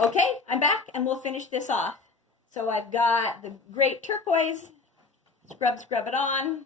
Okay, I'm back and we'll finish this off. So I've got the great turquoise, scrub it on.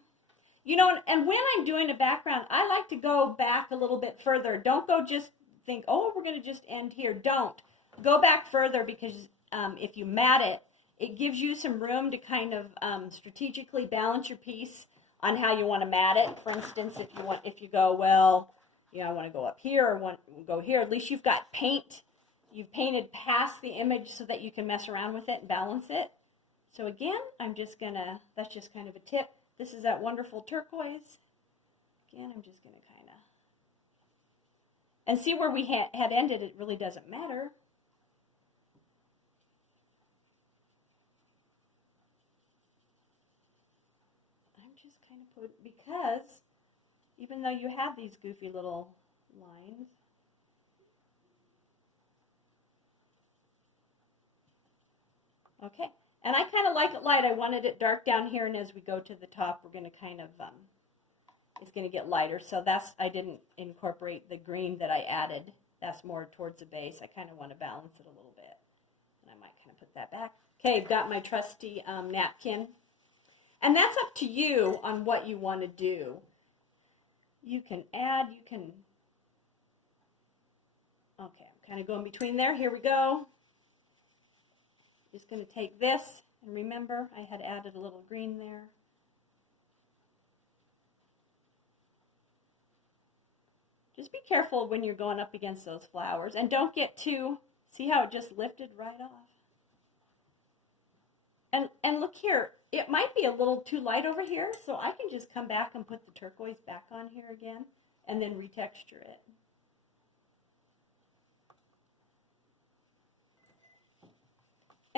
You know, and when I'm doing a background, I like to go back a little bit further. Don't go just think, oh, we're going to just end here. Don't. Go back further because if you mat it, it gives you some room to kind of strategically balance your piece on how you want to mat it. For instance, if you go, well, you know, I want to go up here or want to go here, at least you've got paint. You've painted past the image so that you can mess around with it and balance it. So again, that's just kind of a tip. This is that wonderful turquoise. Again, I'm just going to kind of, and see where we had ended, it really doesn't matter. I'm just kind of because even though you have these goofy little lines, okay. And I kind of like it light. I wanted it dark down here, and as we go to the top, we're going to kind of, it's going to get lighter. So I didn't incorporate the green that I added. That's more towards the base. I kind of want to balance it a little bit. And I might kind of put that back. Okay, I've got my trusty napkin. And that's up to you on what you want to do. You can add, okay, I'm kind of going between there. Here we go. Just going to take this, and remember I had added a little green there. Just be careful when you're going up against those flowers, and don't get too, see how it just lifted right off? And look here, it might be a little too light over here, so I can just come back and put the turquoise back on here again, and then retexture it.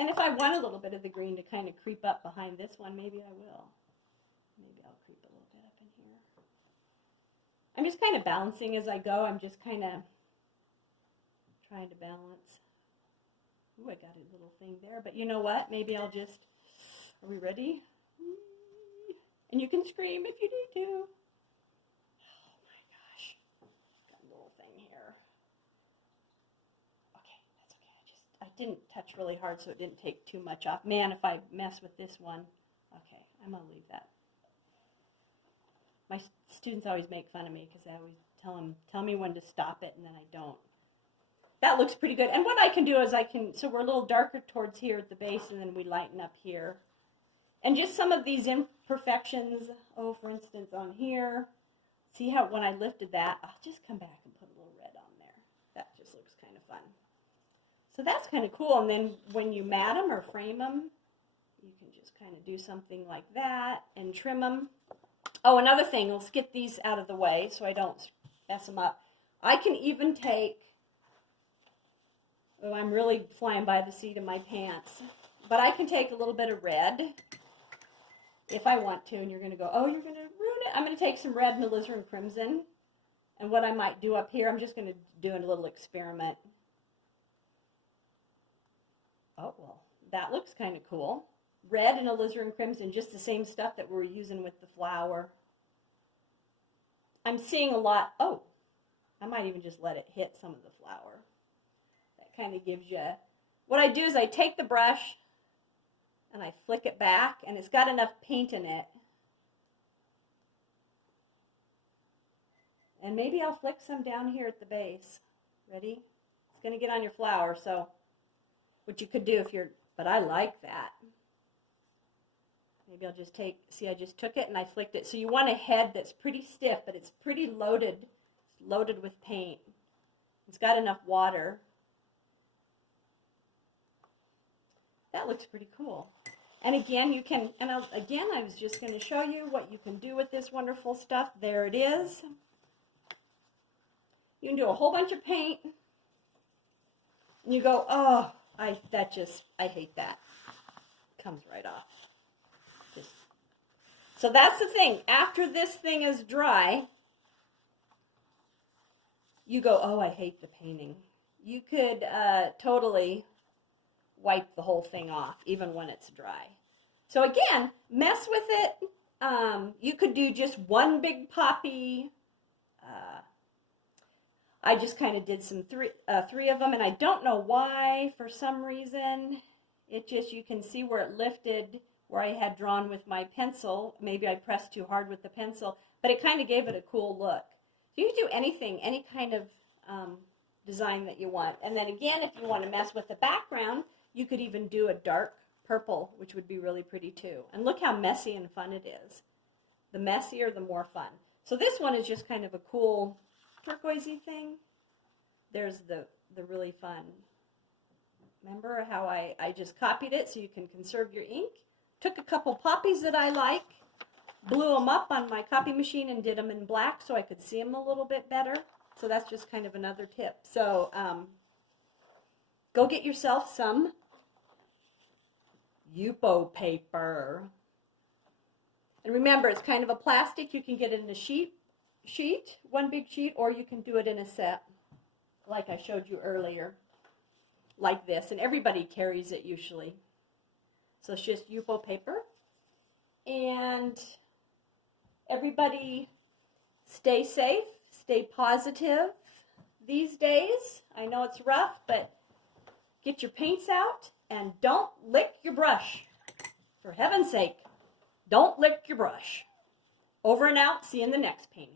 And if I want a little bit of the green to kind of creep up behind this one, maybe I will. Maybe I'll creep a little bit up in here. I'm just kind of balancing as I go. I'm just kind of trying to balance. Ooh, I got a little thing there. But you know what? Maybe I'll just, are we ready? And you can scream if you need to. Oh my gosh. Got a little thing here. I didn't touch really hard, so it didn't take too much off. Man, if I mess with this one, okay, I'm going to leave that. My students always make fun of me because I always tell me when to stop it, and then I don't. That looks pretty good. And what I can do is so we're a little darker towards here at the base, and then we lighten up here. And just some of these imperfections, for instance, on here, see how when I lifted that, I'll just come back and put a little red on there. That just looks kind of fun. So that's kind of cool. And then when you mat them or frame them, you can just kind of do something like that and trim them. Oh, another thing, let's get these out of the way so I don't mess them up. I can even take, oh, I'm really flying by the seat of my pants, but I can take a little bit of red if I want to, and you're going to go, oh, you're going to ruin it. I'm going to take some red and alizarin crimson, and what I might do up here, I'm just going to do a little experiment. Oh, well, that looks kind of cool. Red and alizarin crimson, just the same stuff that we're using with the flower. I'm seeing a lot. Oh, I might even just let it hit some of the flower. That kind of gives you, what I do is I take the brush and I flick it back, and it's got enough paint in it. And maybe I'll flick some down here at the base. Ready? It's going to get on your flower, so what you could do but I like that. Maybe I'll just see I just took it and I flicked it. So you want a head that's pretty stiff, but it's pretty loaded. It's loaded with paint. It's got enough water. That looks pretty cool. And again, you can, and again, I was just going to show you what you can do with this wonderful stuff. There it is. You can do a whole bunch of paint. And you go, oh, I hate that. Comes right off. So that's the thing. After this thing is dry, you go, oh, I hate the painting. You could totally wipe the whole thing off, even when it's dry. So again, mess with it. You could do just one big poppy. I just kind of did some three of them, and I don't know why, for some reason, it just, you can see where it lifted, where I had drawn with my pencil. Maybe I pressed too hard with the pencil, but it kind of gave it a cool look. So you can do anything, any kind of design that you want. And then again, if you want to mess with the background, you could even do a dark purple, which would be really pretty too. And look how messy and fun it is. The messier, the more fun. So this one is just kind of a cool turquoisey thing. There's the really fun. Remember how I just copied it so you can conserve your ink? Took a couple poppies that I like, blew them up on my copy machine and did them in black so I could see them a little bit better. So that's just kind of another tip. So go get yourself some Yupo paper. And remember, it's kind of a plastic. You can get it in a sheet, one big sheet, or you can do it in a set, like I showed you earlier, like this. And everybody carries it usually. So it's just Yupo paper. And everybody stay safe, stay positive these days. I know it's rough, but get your paints out and don't lick your brush. For heaven's sake, don't lick your brush. Over and out. See you in the next painting.